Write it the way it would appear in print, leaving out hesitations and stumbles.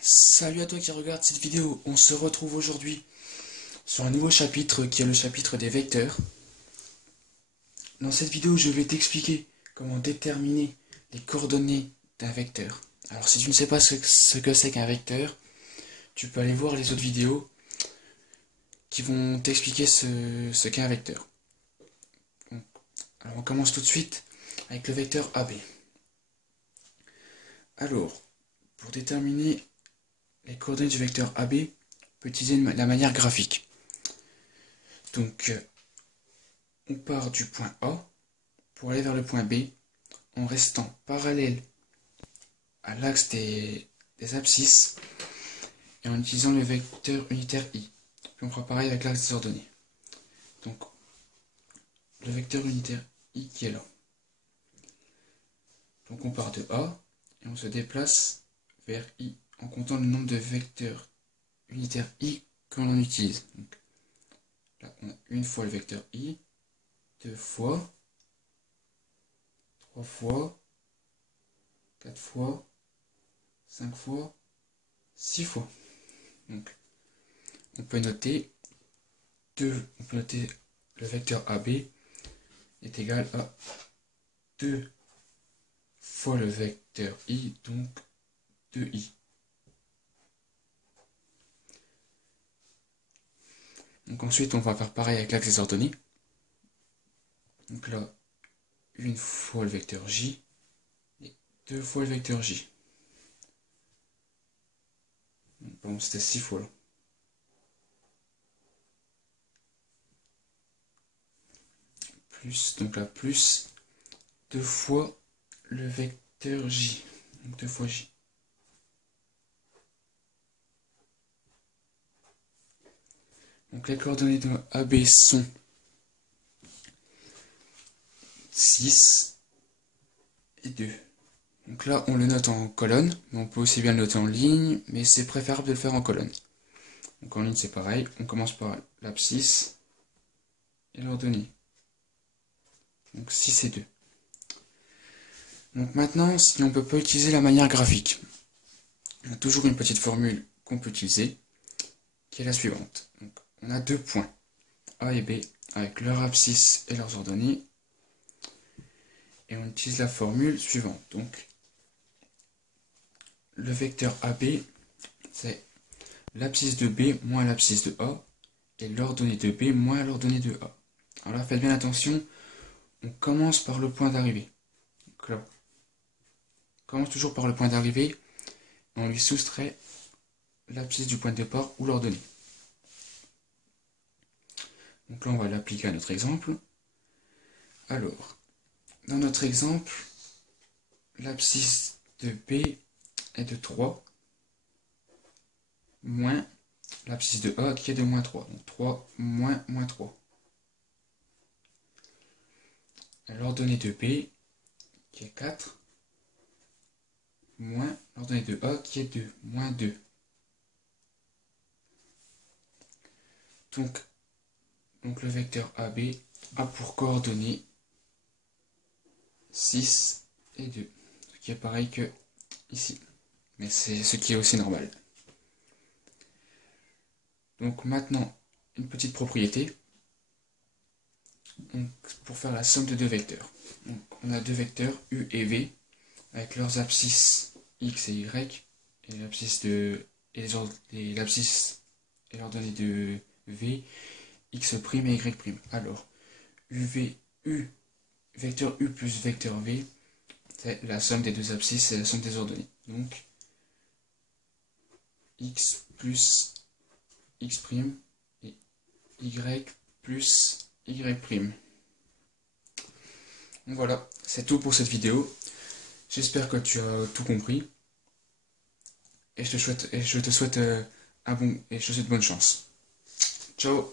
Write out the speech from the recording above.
Salut à toi qui regarde cette vidéo, on se retrouve aujourd'hui sur un nouveau chapitre qui est le chapitre des vecteurs. Dans cette vidéo, je vais t'expliquer comment déterminer les coordonnées d'un vecteur. Alors si tu ne sais pas ce que c'est qu'un vecteur, tu peux aller voir les autres vidéos qui vont t'expliquer ce qu'est un vecteur. Alors on commence tout de suite avec le vecteur AB. Alors, pour déterminer les coordonnées du vecteur AB, on peut utiliser la manière graphique. Donc, on part du point A pour aller vers le point B en restant parallèle à l'axe des abscisses et en utilisant le vecteur unitaire I. Puis on fera pareil avec l'axe des ordonnées. Donc, le vecteur unitaire I qui est là. Donc on part de A et on se déplace vers I en comptant le nombre de vecteurs unitaires I que l'on utilise. Donc, là, on a une fois le vecteur I, deux fois, trois fois, quatre fois, 5 fois, 6 fois. Donc, on peut noter le vecteur AB est égal à 2 fois le vecteur I, donc 2I. Donc ensuite, on va faire pareil avec l'axe des ordonnées. Donc là, une fois le vecteur J et 2 fois le vecteur J. Bon, c'était 6 fois là. Plus, donc là, plus 2 fois le vecteur J. Donc 2 fois J. Donc les coordonnées de AB sont 6 et 2. Donc là, on le note en colonne, mais on peut aussi bien le noter en ligne, mais c'est préférable de le faire en colonne. Donc en ligne, c'est pareil, on commence par l'abscisse et l'ordonnée. Donc 6 et 2. Donc maintenant, si on ne peut pas utiliser la manière graphique, on a toujours une petite formule qu'on peut utiliser, qui est la suivante. Donc, on a deux points, A et B, avec leur abscisse et leurs ordonnées, et on utilise la formule suivante. Donc, le vecteur AB, c'est l'abscisse de B moins l'abscisse de A, et l'ordonnée de B moins l'ordonnée de A. Alors là, faites bien attention, on commence par le point d'arrivée. Donc là, on commence toujours par le point d'arrivée, et on lui soustrait l'abscisse du point de départ ou l'ordonnée. Donc là, on va l'appliquer à notre exemple. Alors, dans notre exemple, l'abscisse de B est de 3, moins l'abscisse de A qui est de moins 3. Donc 3 moins moins 3. L'ordonnée de B qui est 4, moins l'ordonnée de A qui est 2, moins 2. Donc le vecteur AB a pour coordonnées 6 et 2, ce qui est pareil que ici, mais c'est ce qui est aussi normal. Donc maintenant, une petite propriété. Donc, pour faire la somme de deux vecteurs. Donc, on a deux vecteurs U et V avec leurs abscisses X et Y et l'abscisse et l'ordonnée de V, X' et Y'. Alors, vecteur U plus vecteur V, c'est la somme des deux abscisses et la somme des ordonnées. Donc, X plus X' et Y plus Y'. Donc voilà, c'est tout pour cette vidéo. J'espère que tu as tout compris. Et je te souhaite bonne chance. Ciao!